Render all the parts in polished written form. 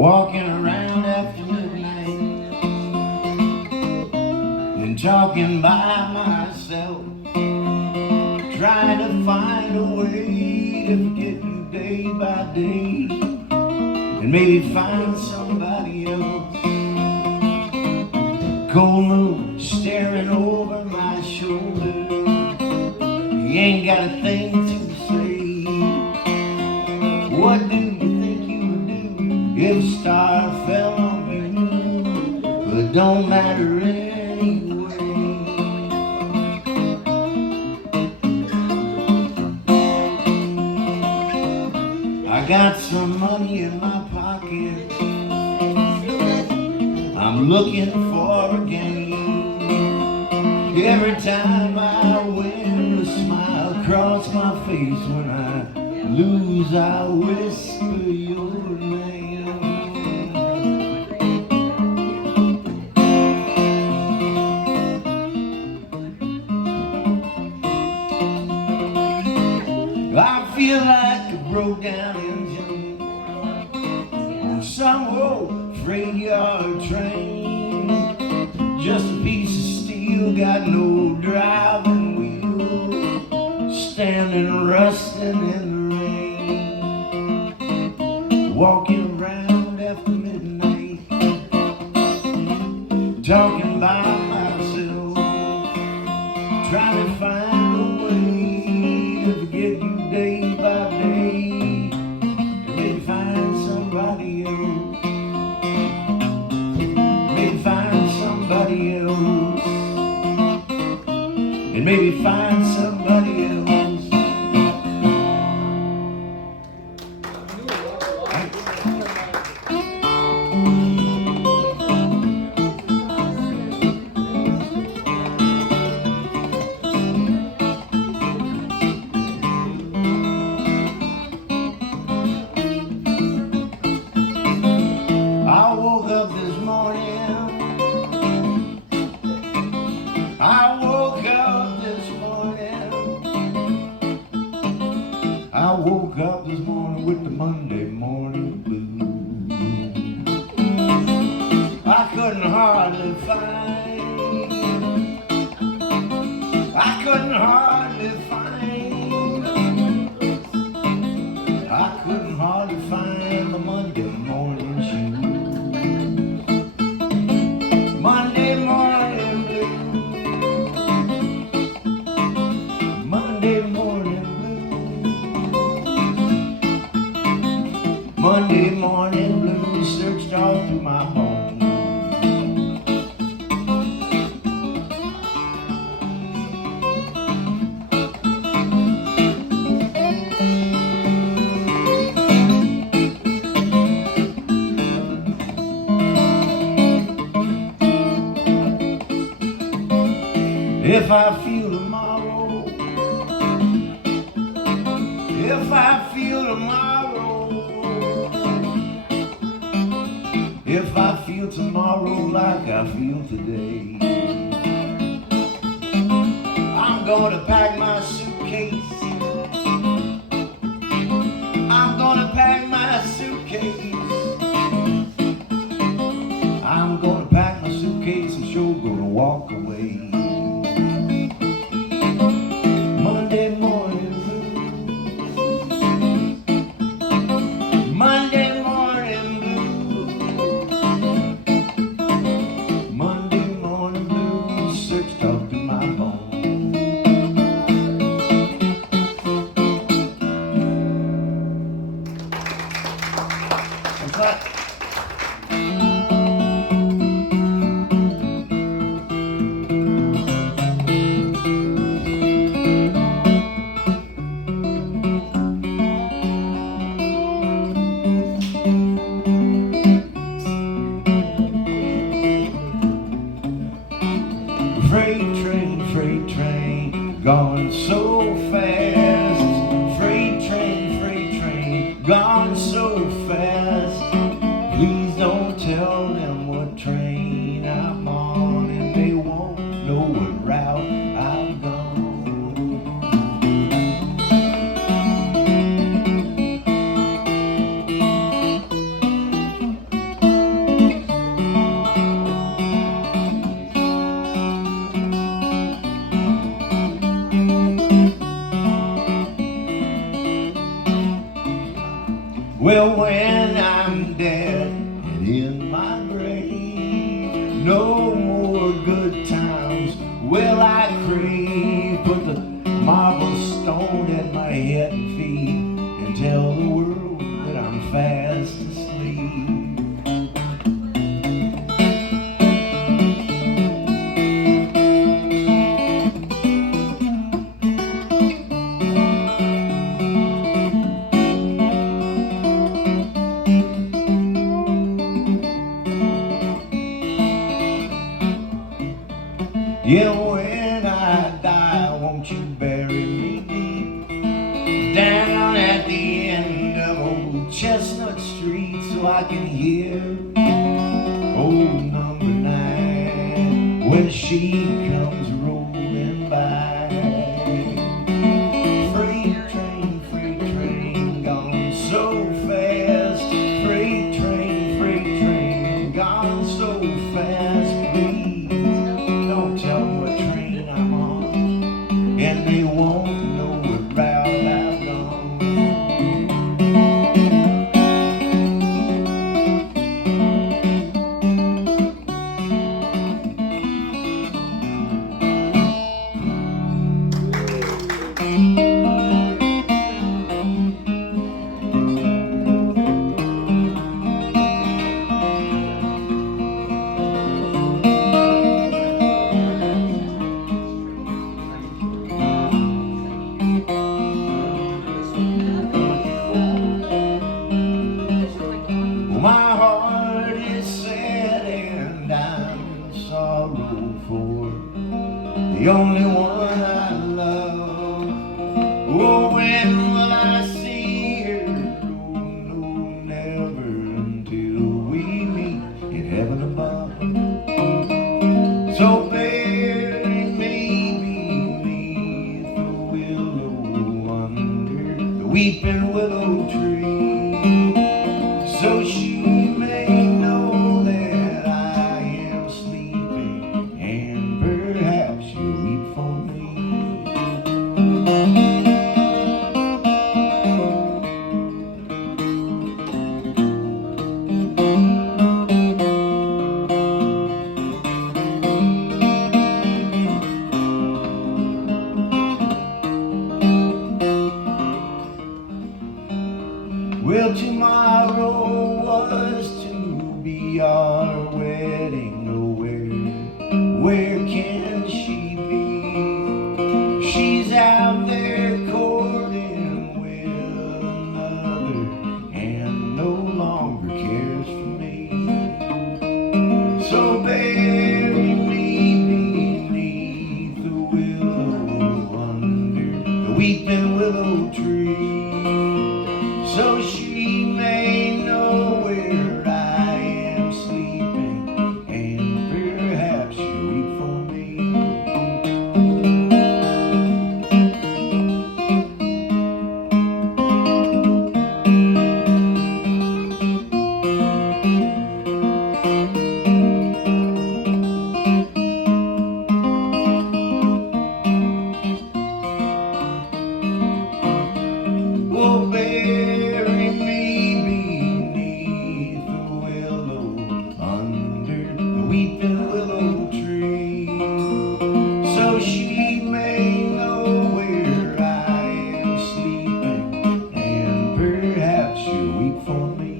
walking around after midnight and talking by myself, trying to find a way to forget you day by day and maybe find somebody else. Cold moon staring over my shoulder, you ain't got a thing to say. What do you think you would do if a star fell on you? Well, it don't matter anyway. I got some money in my pocket, I'm looking for a game. Every time I win, a smile across my face. When I lose, I whisper your name. I feel like a broke down engine on some old freight yard train, just a piece of steel, got no driving wheel, standing rusting in the rain, walking around after midnight, talking by myself, trying to find a way to forget you day by day, and maybe find somebody else, maybe find somebody else, and maybe find somebody else. I woke up this morning, I woke up this morning with the Monday morning blues. I couldn't hardly find, I couldn't hardly find the Monday morning shoes. Monday morning blues, Monday morning blues, Monday morning blues searched all through my bones. If I feel tomorrow, if I feel tomorrow, if I feel tomorrow like I feel today, I'm gonna pack my suitcase, I'm gonna pack my suitcase, I'm gonna pack my suitcase and sure gonna walk away. Monday morning blues, Monday morning blues, Monday morning blues searched all through my bones. Well, when I'm dead and in my grave, no more good times will I crave. Put the marble stone at my head and feet and tell the world that I'm fast asleep. Yeah, when I die, won't you bury me deep down at the end of old Chestnut Street, so I can hear old number 9 when she comes rolling by. Freight train, gone so fast. Freight train, gone so fast. Please don't tell me what train I'm on, and they won't know what route I've gone. My heart is sad and I'm in sorrow for the only one I love. Oh, when will I see her? Oh, no, never until we meet in heaven above. So bury me beneath the willow under the weeping willow tree, so she may know that I am sleeping, and perhaps she'll weep for me. Well, tomorrow was to be our wedding. Where can she be? She's out there courting with another and no longer cares for me. So bury me beneath the willow under the weeping willow tree, so she may know where I am sleeping, and perhaps she'll weep for me. Oh, bury me beneath the willow under the weeping willow tree, so she may know where I am sleeping, and perhaps she'll weep for me.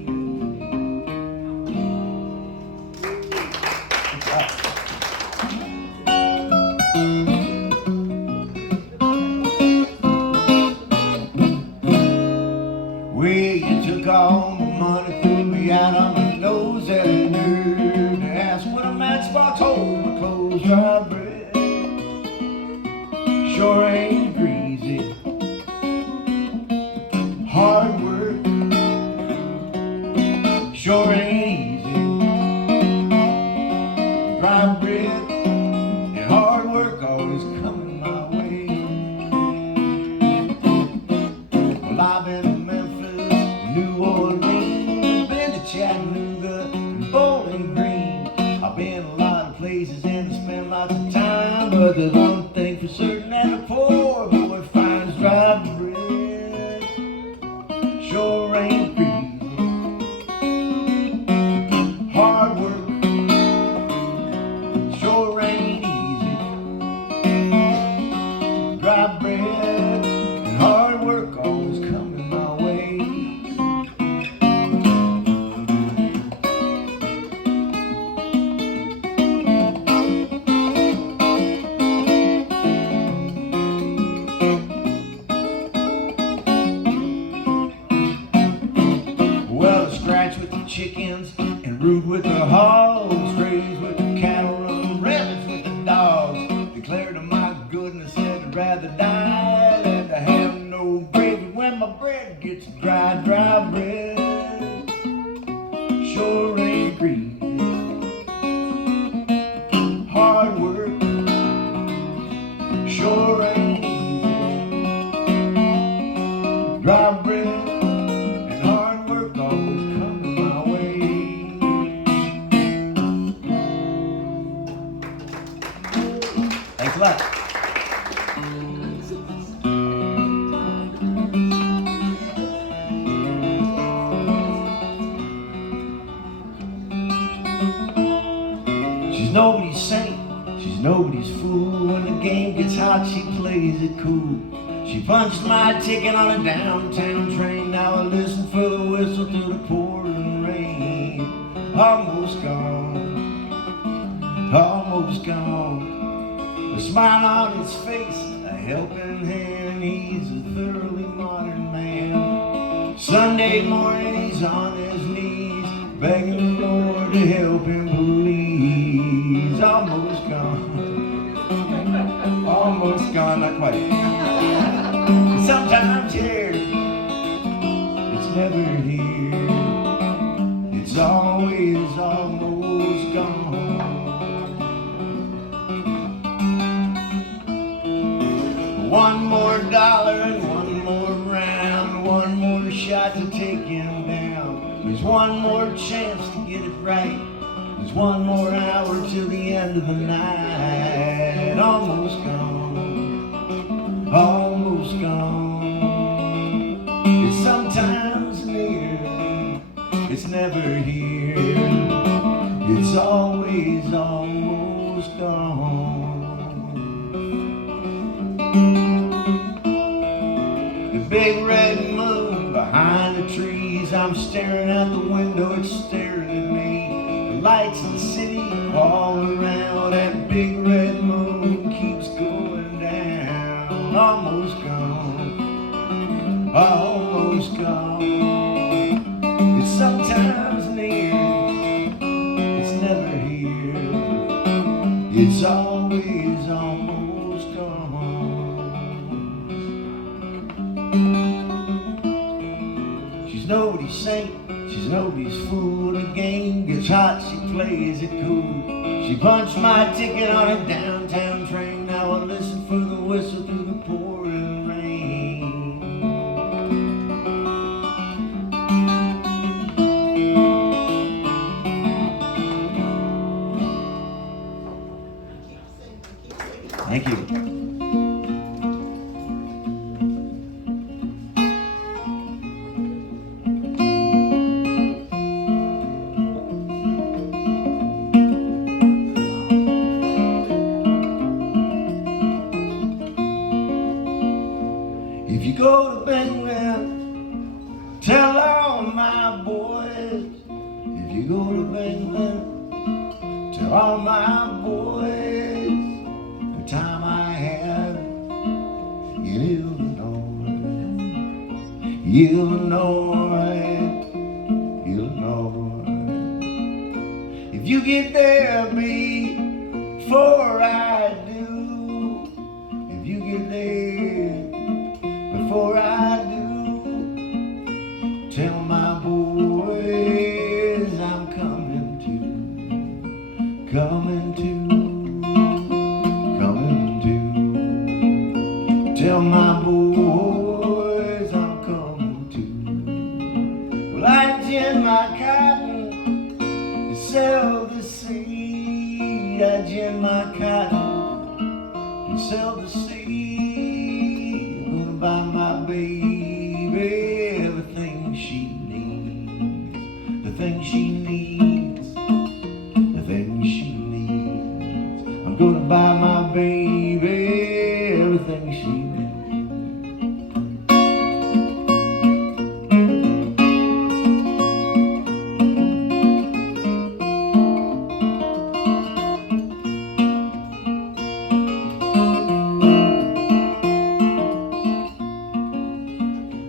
Well, you took all my money, threw me out on my nose, and a nerve to ask what a matchbox hold my clothes, dry bread. Sure ain't greasy, hard work, sure ain't easy. Dry bread and hard work always coming my way. Well, I've been to Memphis, New Orleans, been to Chattanooga and Bowling Green. I've been a lot of places and spent lots of time, but there's one thing for certain, that a poor boy finds dry bread sure ain't greasy, chickens and root with the hogs, graze with the cattle, run rabbits with the dogs. Declare to my goodness that I'd rather die than to have no gravy when my bread gets dry, dry bread. Sure ain't greasy. Hard work sure ain't easy. Dry bread and hard work always coming my way. Thanks a lot. She's nobody's saint, she's nobody's fool. When the game gets hot, she plays it cool. She punched my ticket on a downtown train. Now I listen for the whistle through the pouring rain. Almost gone, almost gone. A smile on his face, a helping hand. He's a thoroughly modern man. Sunday morning he's on his knees, begging the Lord to help him please. Almost gone, almost gone, not quite. Sometimes here, it's never here. It's always almost gone. One more dollar and one more round, one more shot to take him down. There's one more chance to get it right. There's one more hour till the end of the night. Almost gone, almost gone. It's sometimes near, it's never here. It's always almost gone. The big red moon behind the trees, I'm staring out the window, it's staring at me. The lights in the city all around, that big red moon keeps going down. Almost gone, almost gone. It's sometimes near, it's never here. It's always almost gone. She's nobody's saint, she's nobody's fool. The game gets hot, she plays it cool. She punched my ticket on a downtown train. Now I listen for the whistle through the pouring rain. Thank you. If you go to Bengland, tell all my boys. If you go to Bengland, tell all my boys the time I had in Illinois. If you get there before I do, if you get there before I do, tell my boys I'm coming to, coming to. Tell my boys I'm coming to. Well, I gin my cotton and sell the seed. I gin my cotton and sell the seed. I'm gonna buy my baby everything she needs. The thing she needs. The thing she needs. I'm gonna buy my baby everything she needs.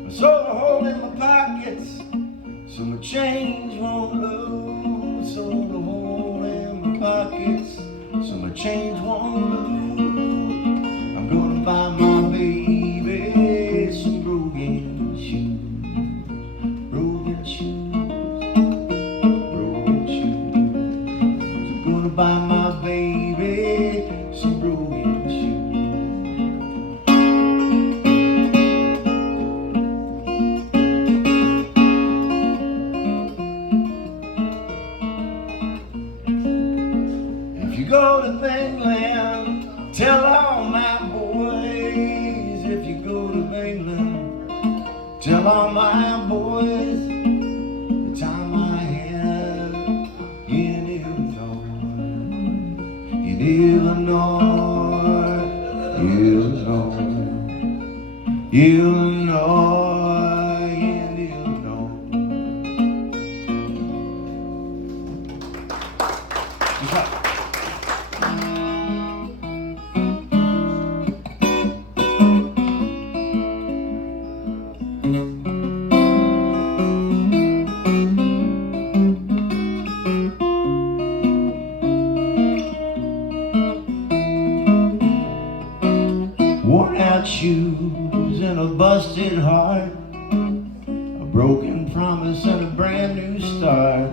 I sewed a hole in my pockets, so my change won't lose. Sold a hole in my pockets, so my change won't lose. I'm gonna buy my baby some broken shoes. Broken shoes, broken shoes. So I'm gonna buy my baby some broken shoes. Go to England, tell all my boys. If you go to England, tell all my boys the time I had in Illinois, Illinois, in Illinois. Worn out shoes and a busted heart, a broken promise and a brand new start.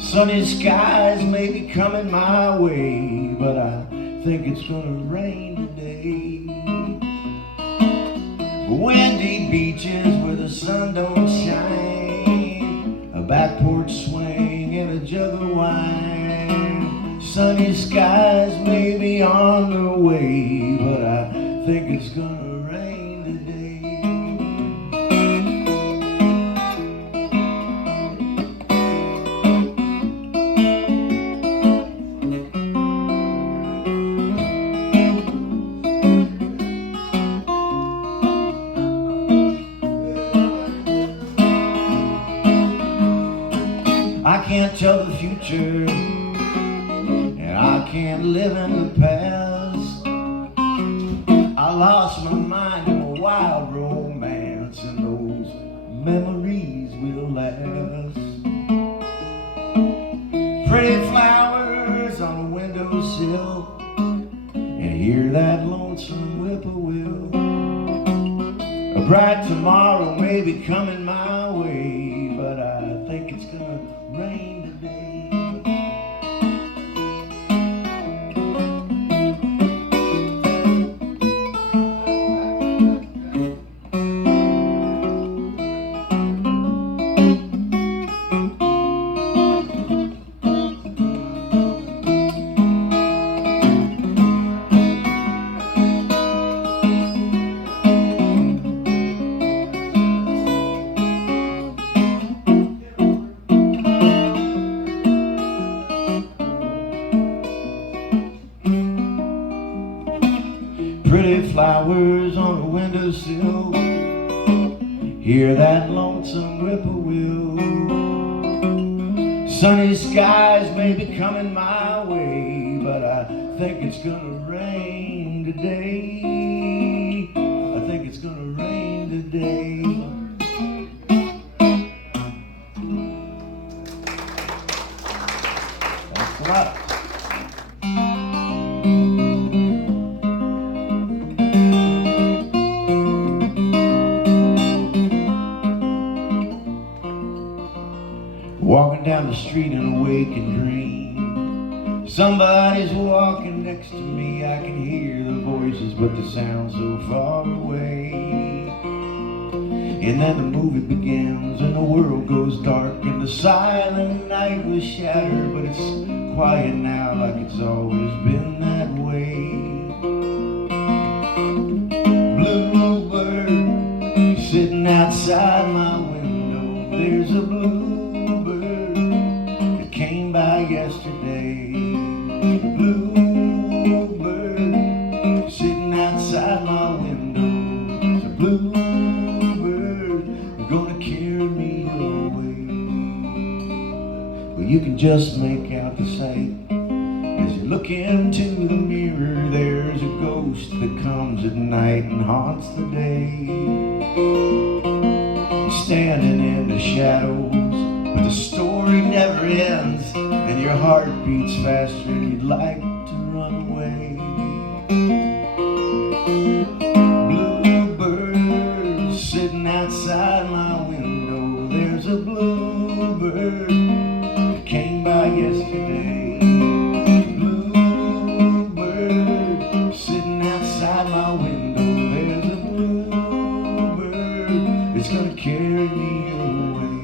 Sunny skies may be coming my way, but I think it's gonna rain today. Windy beaches where the sun don't shine, a back porch swing and a jug of wine. Sunny skies may be on the way, but I think it's gonna rain today. I can't tell the future, and I can't live in the past. I lost my mind in a wild romance, and those memories will last. Pretty flowers on a windowsill, and hear that lonesome whippoorwill. A bright tomorrow may be coming my way, but I think it's gonna rain today. Pretty flowers on a windowsill, hear that lonesome whippoorwill. Sunny skies may be coming my way, but I think it's gonna rain today. I think it's gonna rain today. Thanks a lot. Walking down the street in a waking dream, somebody's walking next to me. I can hear the voices, but the sound so far away. And then the movie begins and the world goes dark and the silent night was shattered, but it's quiet now like it's always been that way. Bluebird sitting outside my window, there's a bluebird that came by yesterday. Bluebird sitting outside my window, there's a bluebird gonna carry me away. Well, you can just make out the sight as you look into the mirror. There's a ghost that comes at night and haunts the day. standing in the shadows, but the story never ends, and your heart beats faster and you'd like to run away. Bluebird sitting outside my window, there's a bluebird that came by yesterday. Bluebird sitting outside my window, there's a bluebird that's gonna carry me away.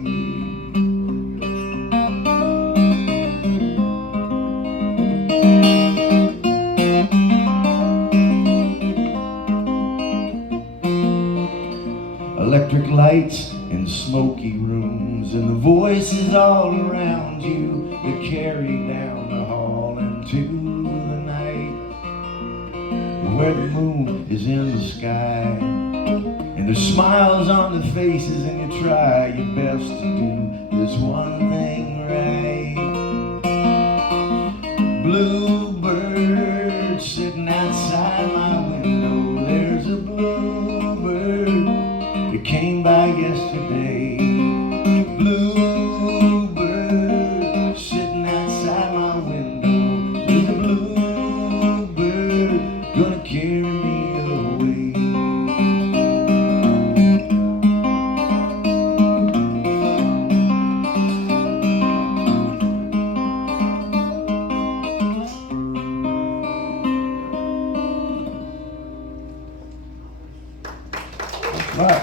Electric lights in smoky rooms, and the voices all around you that carry down the hall into the night, where the moon is in the sky, and there's smiles on the faces, and you try your best to do this one thing right. Bluebird sitting outside my window, there's a bluebird that came by yesterday. Bluebird sitting outside my window, there's a bluebird gonna carry me away. All right.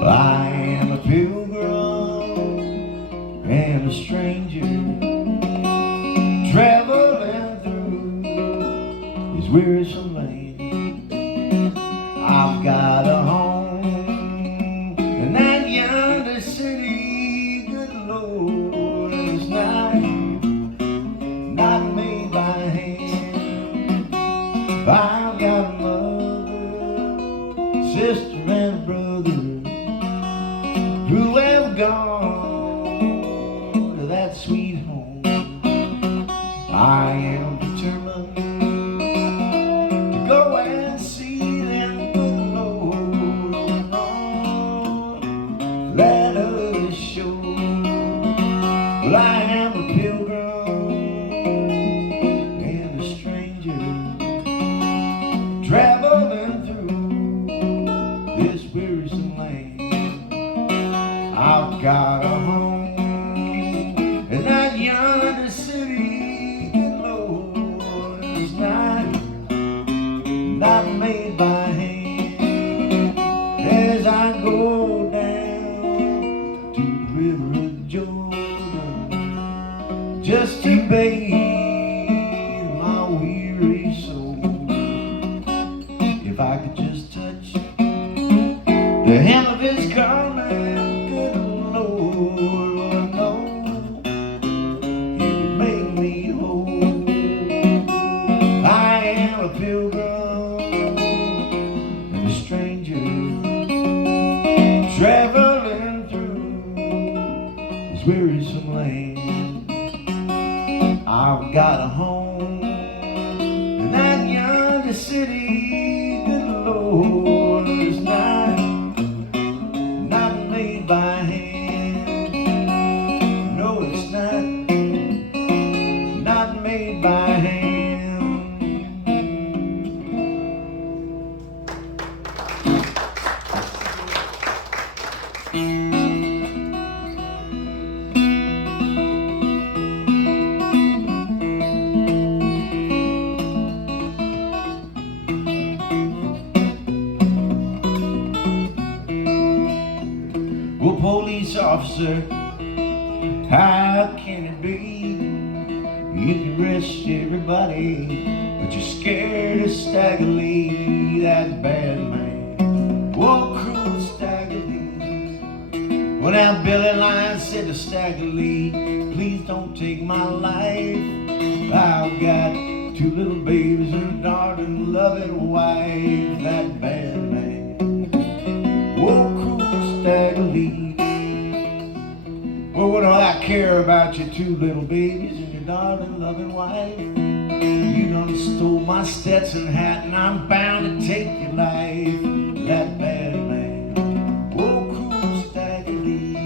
I am a pilgrim and a stranger, traveling through these wearisome lands. I've got a home in that yonder city, good Lord, and it's not made by hand. I've got a mother, sister, and a brother who have gone to that sweet home. I am determined to go and see them, good Lord, Lord, let others show. Well, I am a pilgrim and a stranger, traveling through this wearisome land. I've got a home in that yonder city, good Lord, it's not made by hand. As I go down to the river of Jordan, just to bathe my weary soul, if I could just touch the hem of his garment, good Lord, I know it would make me whole. I am a pilgrim and a stranger, traveling through this wearisome land. I've got a home in that yonder city, good Lord, it's not made by hand. No, it's not made by hand. Well, police officer, how can it be you can arrest everybody, but you're scared of Stackolee, that bad man? Whoa, cruel Stackolee, When that Billy Lion said to Stackolee, please don't take my life. I've got 2 little babies and a darling loving wife. That bad man, oh cool Stackolee. Well, what do I care about your 2 little babies and your darling loving wife? You done stole my Stetson hat and I'm bound to take your life. That bad man, oh cool Stackolee.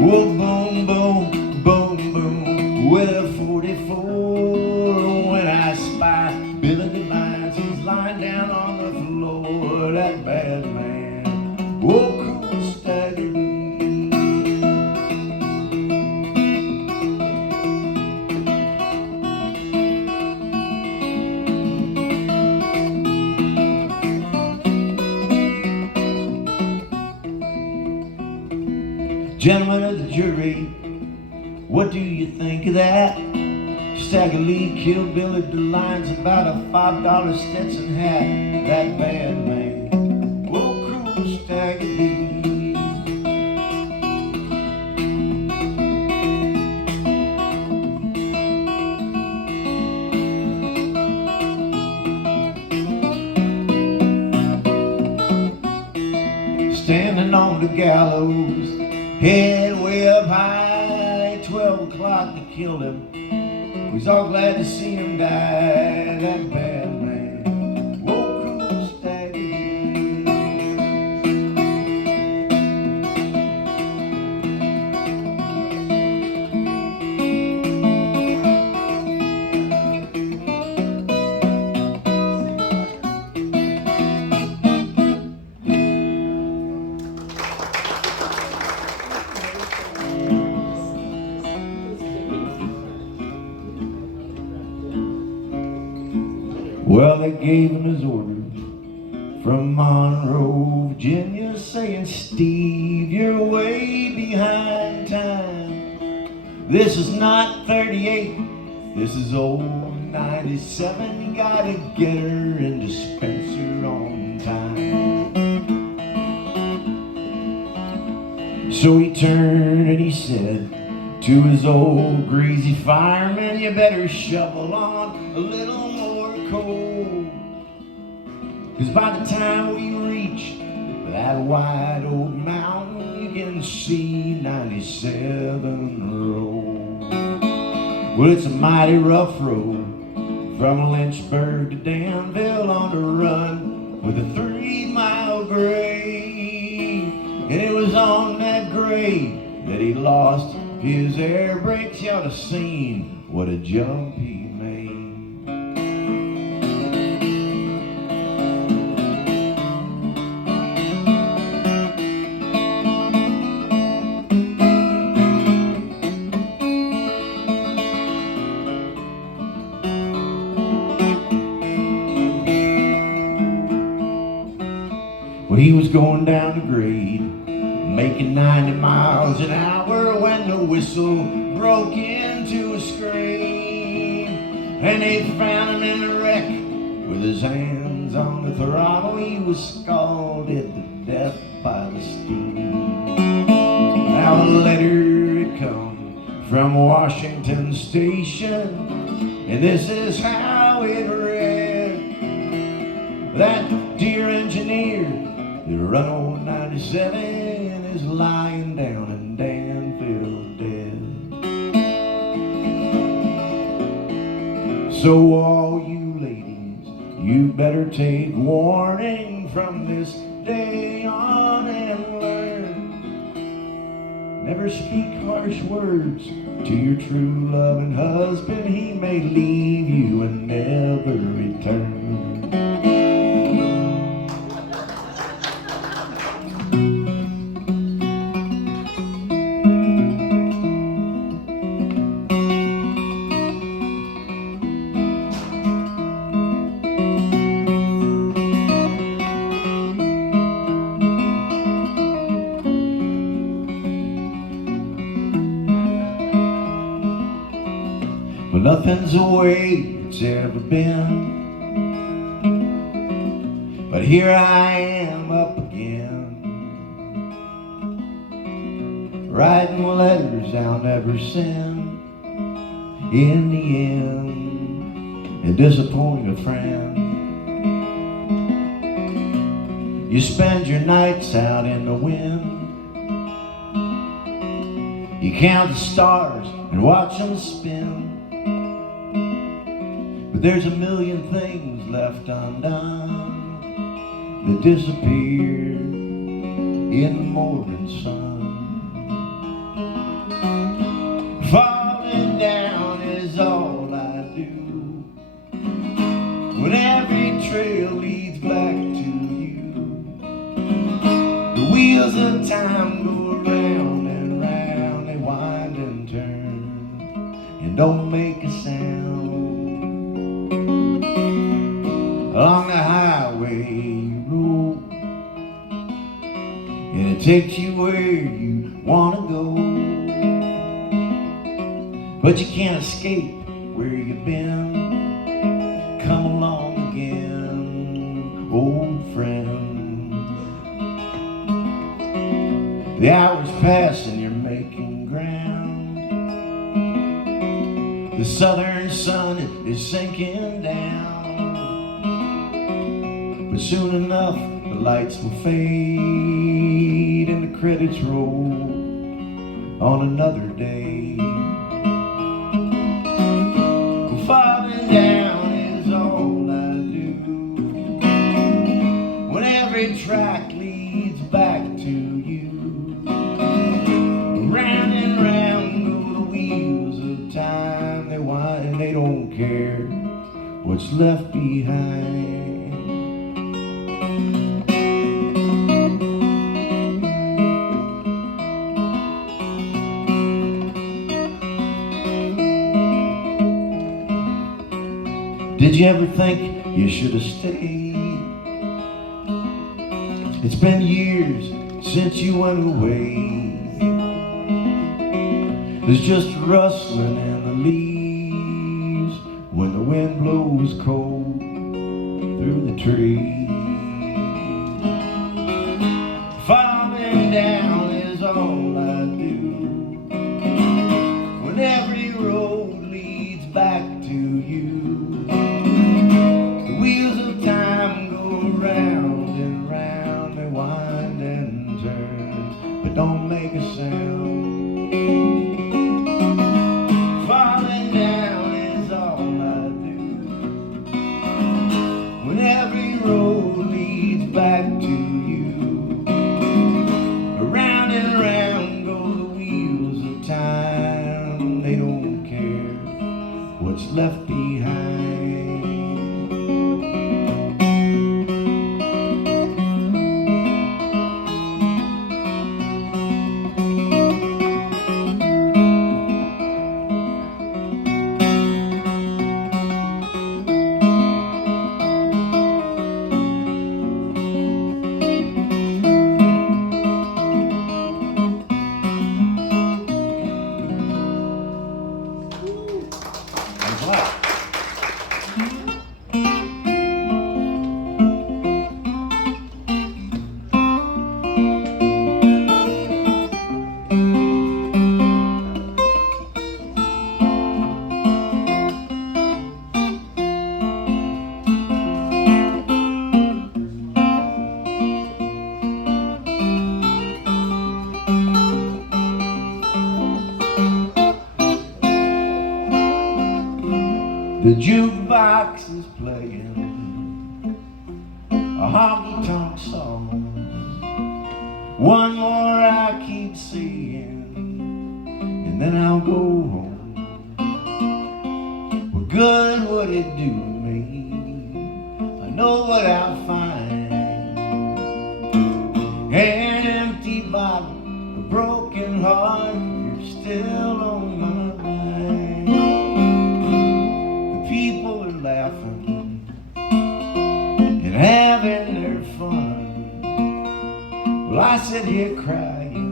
Well, boom, boom, boom, boom, with a 44. When I spy Billy the Lions, he's lying down on the floor. That bad man, oh cool Stackolee. Gentlemen of the jury, what do you think of that? Stackolee killed Billy the Lion's about a $5 Stetson hat. That bad man, oh cool Stackolee. Standing on the gallows, head way up high, 12 o'clock to kill him. We's all glad to see him die. That bad man, oh cool Stackolee. Well, they gave him his orders from Monroe, Virginia, saying, Steve, you're way behind time. This is not 38, this is old 97. You gotta get her and dispense her on time. So he turned and he said to his old greasy fireman, you better shovel on a little more coal, 'cause by the time we reach that wide old mountain, you can see 97 roll. Well, it's a mighty rough road from Lynchburg to Danville on the run with a 3-mile grade. And it was on that grade that he lost his air brakes. You ought to seen what a jump he made. Well, he was going down the grade, making 90 miles an hour, when the whistle broke into a scream. And they found him in a wreck with his hands on the throttle. He was scalded to death by the steam. Now a letter had come from Washington Station, and this is how it read. That dear engineer that run on 97 is lying down in Danville dead. So all you ladies, you better take warning from this day on and learn. Never speak harsh words to your true loving husband. He may leave you and never return. Nothing's the way it's ever been, but here I am up again, writing letters I'll never send. In the end, and disappoint a friend. You spend your nights out in the wind. You count the stars and watch them spin. But there's a million things left undone that disappear in the morning sun. Falling down is all I do when every trail leads back to you. The wheels of time go round and round, they wind and turn and don't make a sound. Along the highway you roll, and it takes you where you want to go, but you can't escape where you've been. Come along again, old friend. The hours pass and you're making ground. The southern sun is sinking down, but soon enough the lights will fade and the credits roll on another day. Falling down is all I do when every track leads back to you. Round and round go the wheels of time, they wind and they don't care what's left behind. Did you ever think you should have stayed? It's been years since you went away. There's just a rustling in the leaves when the wind blows cold through the trees. Falling down is all I do when every road leads back to you. Don't make a sound. Falling down is all I do when every road leads back to you. Around and around go the wheels of time, they don't care what's left behind. The jukebox is playing a honky-tonk song. One more I keep seeing, and then I'll go home. What good would it do me? I know what I'll find. An empty bottle, a broken heart, you're still on my mind. People are laughing and having their fun, well, I sit here crying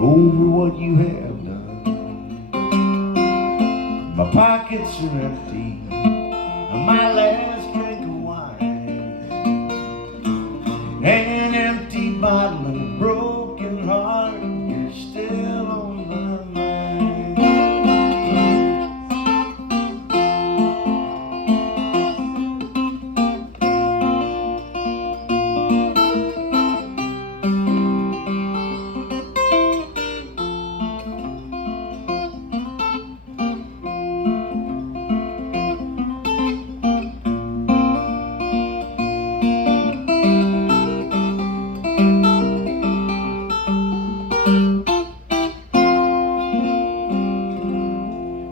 over what you have done. My pockets are empty, my last drink of wine, an empty bottle and a broken heart, you're still on my mind.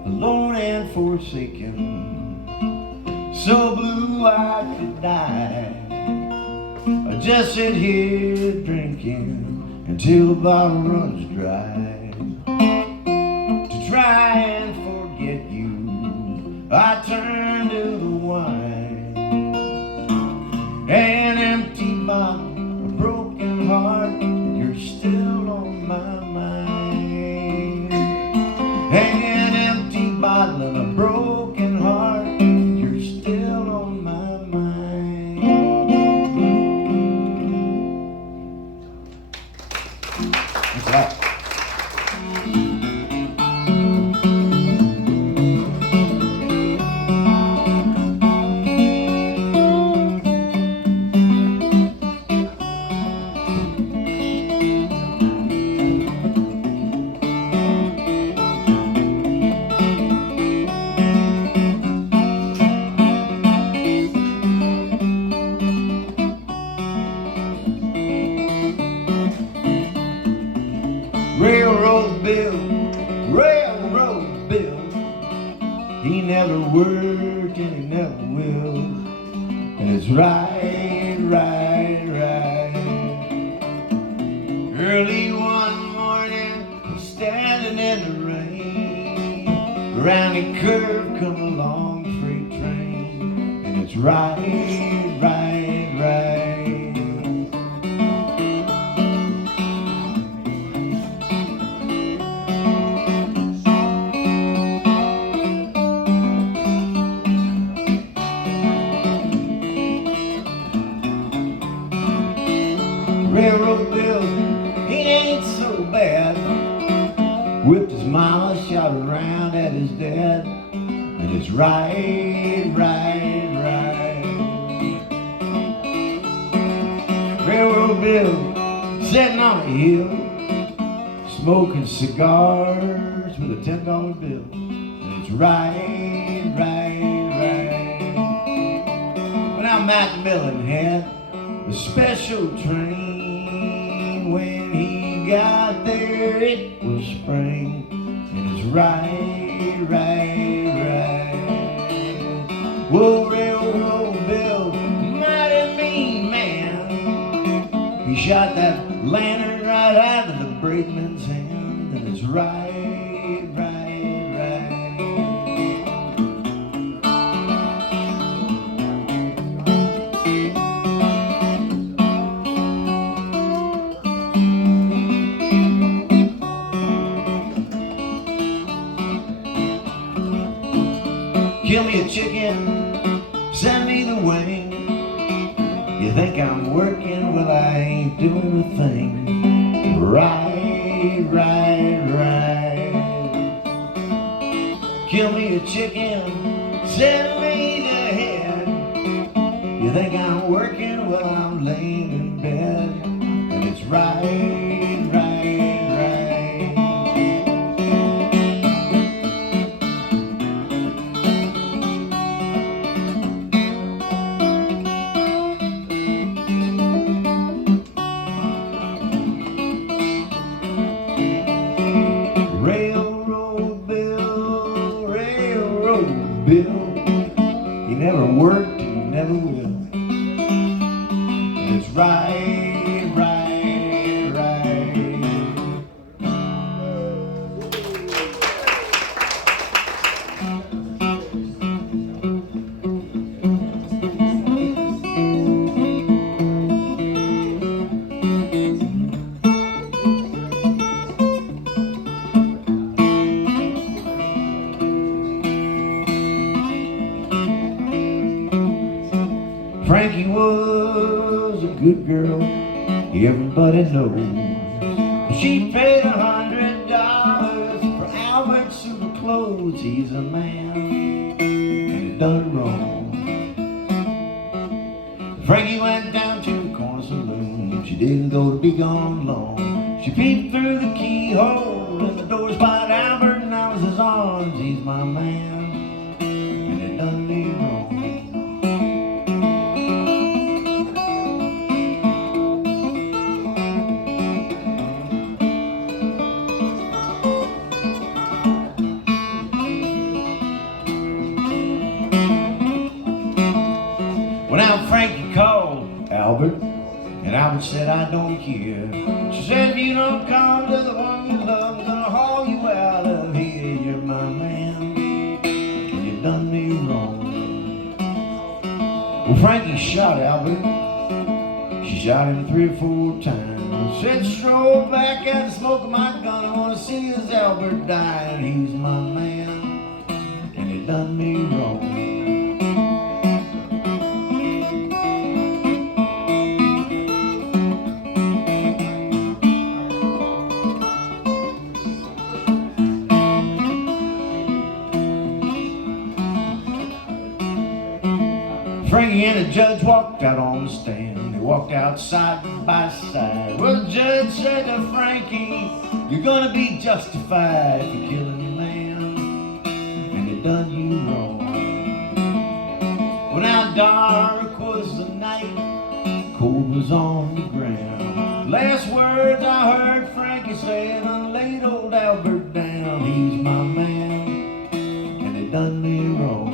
Alone and forsaken, so blue I could die. I just sit here drinking until the bottle runs dry. To try and forget you, I turn to the wine, an empty bottle, a broken heart, you're still on my mind. An empty bottle and a broken heart, you're still on my mind. What's that? Railroad Bill, he never worked and he never will, and it's right. Early one morning, standing in the rain, around the curve come a long freight train, and it's right. Railroad Bill, he ain't so bad. Whipped his mama, shot around at his dad, and it's right. Railroad Bill, sitting on a hill, smoking cigars with a $10 bill, and it's right. When I'm at Millen Head, a special train, when he got there it was spring, and it's right. Whoa, Railroad Bill, mighty mean man, he shot that lantern right out of the brakeman's hand, and it's right. Kill me a chicken, send me the wing. You think I'm working? Well, I ain't doing a thing. Right. Kill me a chicken, send me the head. You think I'm working? Well, I'm laying in bed, and it's right. Railroad Bill, he never worked and he never will, and it's right. Frankie was a good girl, everybody knows. She paid $100 for Albert's super clothes. He's a man, and he done wrong. Frankie went down to the corner saloon. She didn't go to be gone long. She peeped through the keyhole in the door, spotted Albert, and I was his arms. He's my man, and he done me wrong. Well, now Frankie called Albert, and Albert said, I don't care. She said, if you don't come to the one you love, I'm gonna haul you out of here. You're my man, and you done me wrong. Well, Frankie shot Albert. She shot him 3 or 4 times. Said, stroll back at the smoke of my gun. I wanna see his Albert die, and he's my man, and he done me wrong. Frankie and the judge walked out on the stand. They walked out side by side. Well, the judge said to Frankie, you're gonna be justified for killing your man, and they done you wrong. Well, now dark was the night, cold was on the ground. Last words I heard Frankie saying, I laid old Albert down. He's my man, and they done me wrong.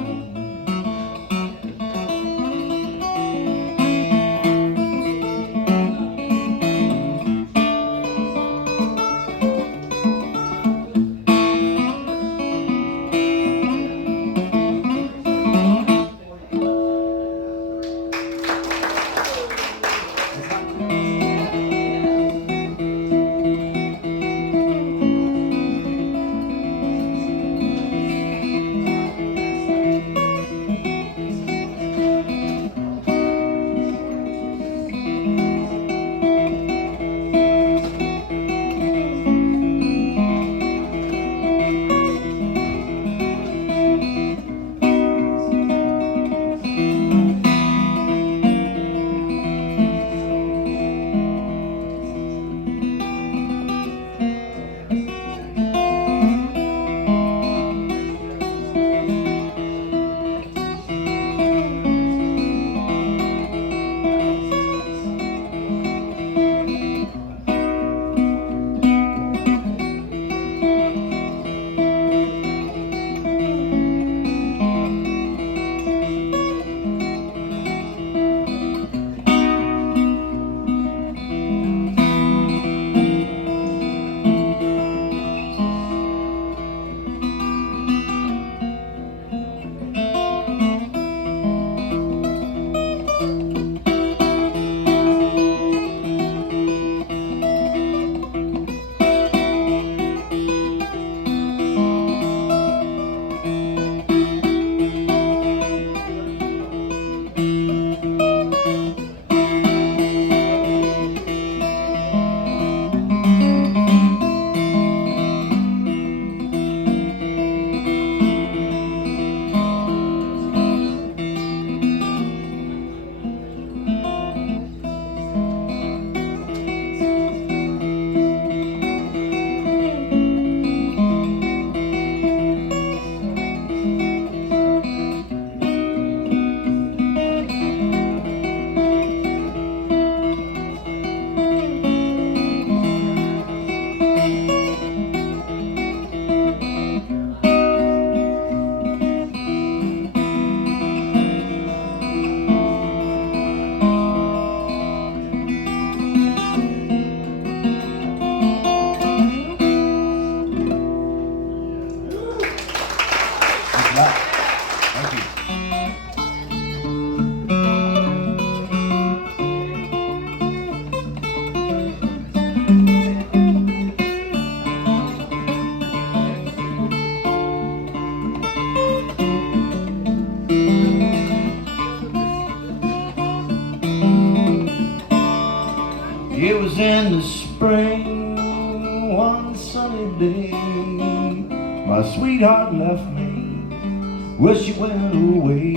sweetheart left me. Well, she went away.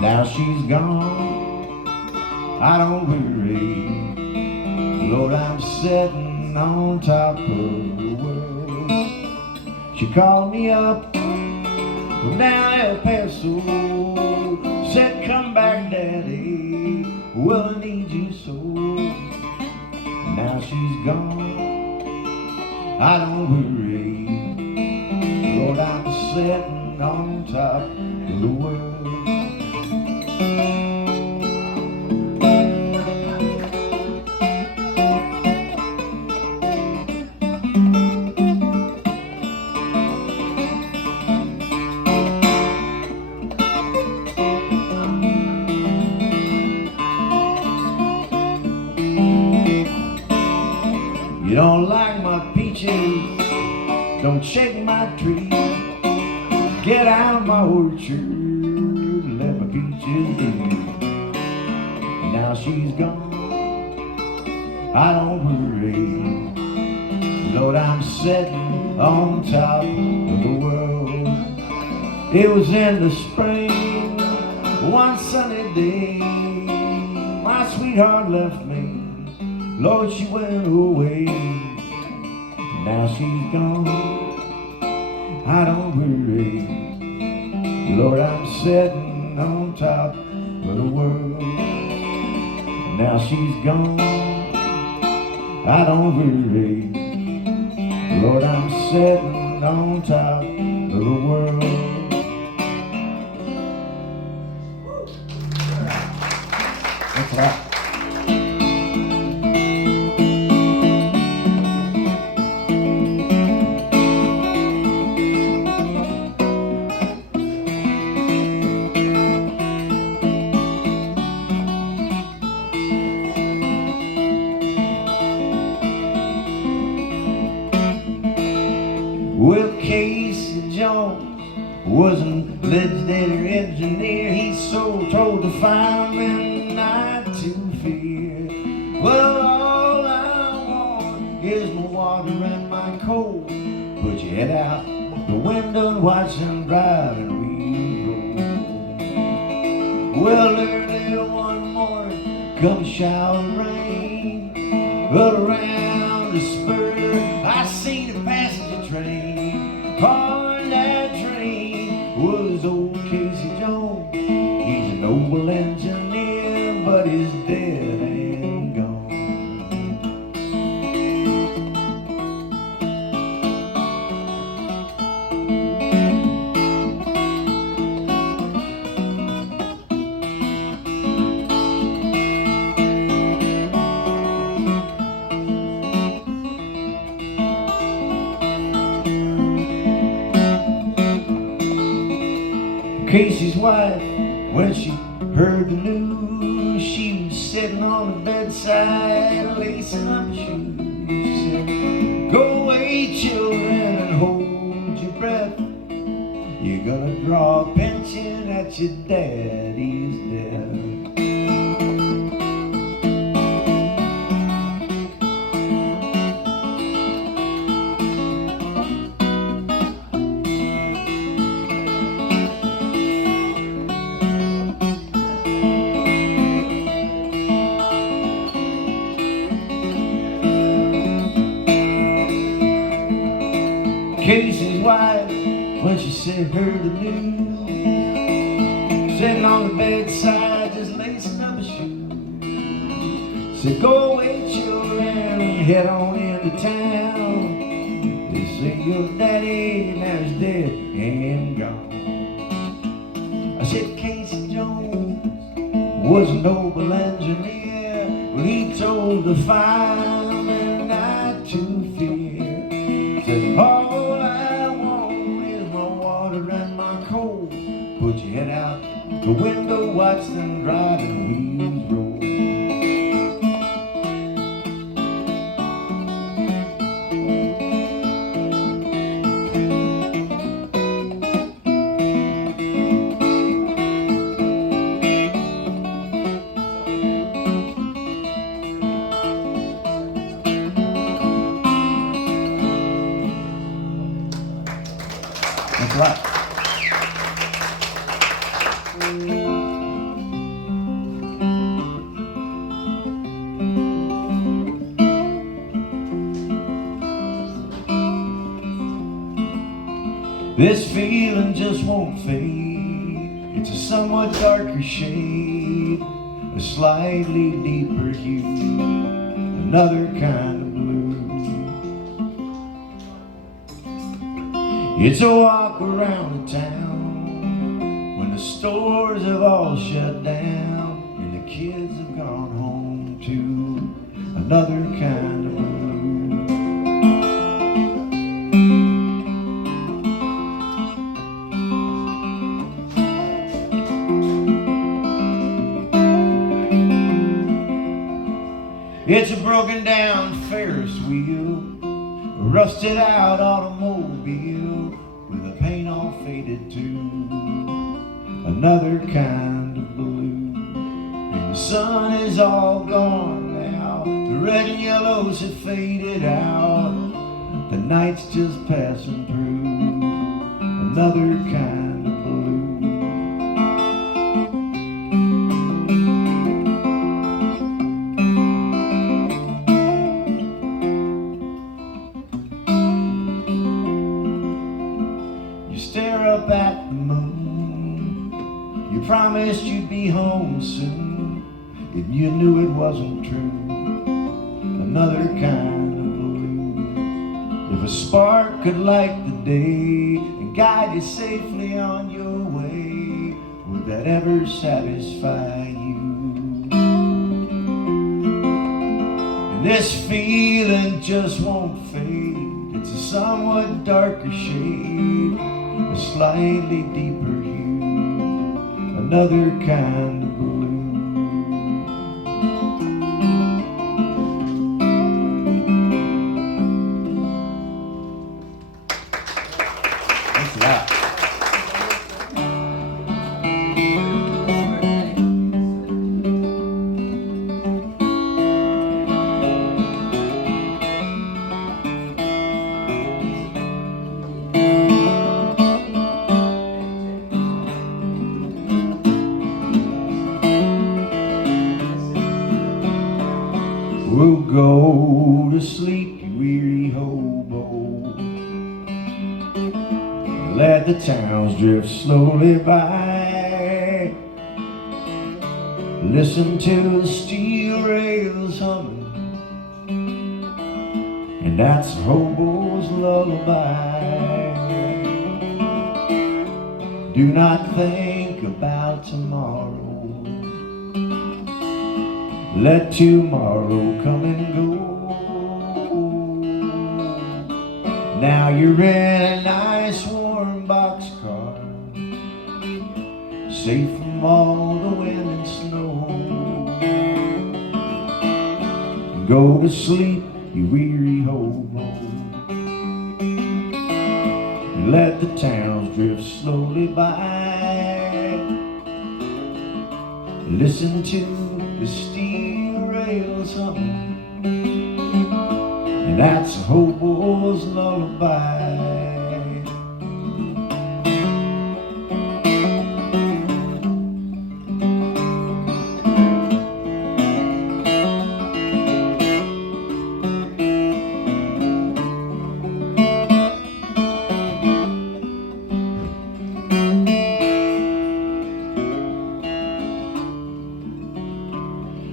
Now she's gone, I don't worry. Lord, I'm sitting on top of the world. She called me up from down El Paso, said, come back, Daddy, well, I need you so. Now she's gone, I don't worry. Lord, I'm sitting on top of the world. You don't like my peaches, don't shake my tree. Get out of my orchard, let my peaches be. Now she's gone, I don't worry. Lord, I'm sitting on top of the world. It was in the spring, one sunny day, my sweetheart left me. Lord, she went away. Now she's gone, I don't worry. Lord, I'm sitting on top of the world. Now she's gone, I don't worry. Lord, I'm sitting on top of the world. That's right. Well, Casey Jones was a legendary engineer. He's so told the firemen not to fear. Well, all I want is my water and my coal. Put your head out the window and watch them drive and we roll. Well, early one morning, come shower of rain. Well, around the spur, I seen a passenger train. On that train was old Casey Jones. He's a noble engineer, but he's dead and gone. Casey's wife, when she heard the news, she was sitting on the bedside, lacing up her shoes. She said, go away, children, and hold your breath. You're gonna draw a pension at your daddy's death. Casey's wife, when she heard the news, sitting on the bedside, just lacing up her shoes. Said, go away, children, head on into town. They say your daddy now is dead and gone. I said, Casey Jones was a noble engineer. Well, he told the firemen not to fear. Said, all I want is my water and my coal. Put your head out the window, watch them drive and wheels roll. This feeling just won't fade. It's a somewhat darker shade, a slightly deeper hue, another kind of blue. It's a walk around the town when the stores have all shut down and the kids have gone home too, another kind of blue. It's a broken down Ferris wheel, a rusted out automobile with the paint all faded too, another kind of blue. And the sun is all gone now, the red and yellows have faded out, the night's just passing through, another kind of blue. Stare up at the moon. You promised you'd be home soon, and you knew it wasn't true, another kind of blue. If a spark could light the day and guide you safely on your way, would that ever satisfy you? And this feeling just won't fade. It's a somewhat darker shade, a slightly deeper hue, another kind of blue. Thanks a lot. We'll go to sleep, you weary hobo. Let the towns drift slowly by. Listen to the steel rails humming, and that's a hobo's lullaby. Do not think about tomorrow. Let tomorrow come and go. Now you're in a nice warm boxcar, safe from all the wind and snow. Go to sleep, you weary hobo. Let the towns drift slowly by. Listen to the steel rails humming, and that's a hobo's lullaby.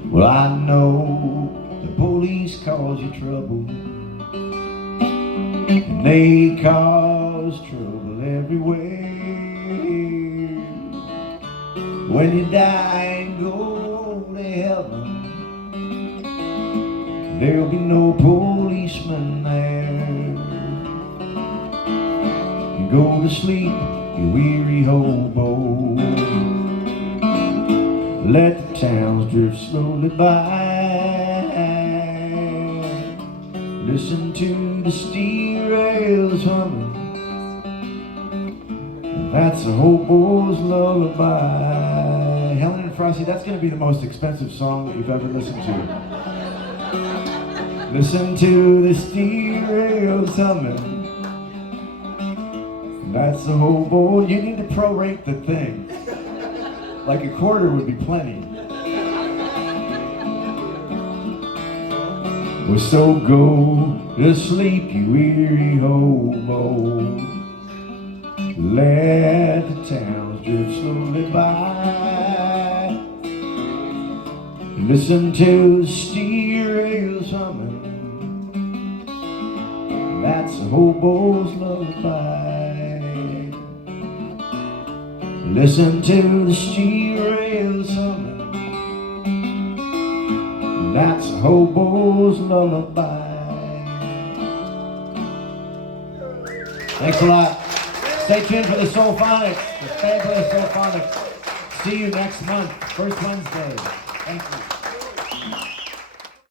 Well, I know the police cause you trouble, and they cause trouble everywhere. When you die and go to heaven, there'll be no policeman there. You go to sleep, you weary hobo. Let the towns drift slowly by. Listen to the steel rails humming, and that's a hobo's lullaby. Helen and Frosty, that's going to be the most expensive song that you've ever listened to. Listen to the steel rails humming, and that's a hobo. You need to prorate the thing. Like a quarter would be plenty. Well, so go to sleep, you weary hobo. Let the towns drift slowly by. Listen to the stereos humming. That's a hobo's lullaby. Listen to the stereos humming. That's a hobo's lullaby. Thanks a lot. Stay tuned for the Soulphonics, the fabulous Soulphonics. See you next month, first Wednesday. Thank you.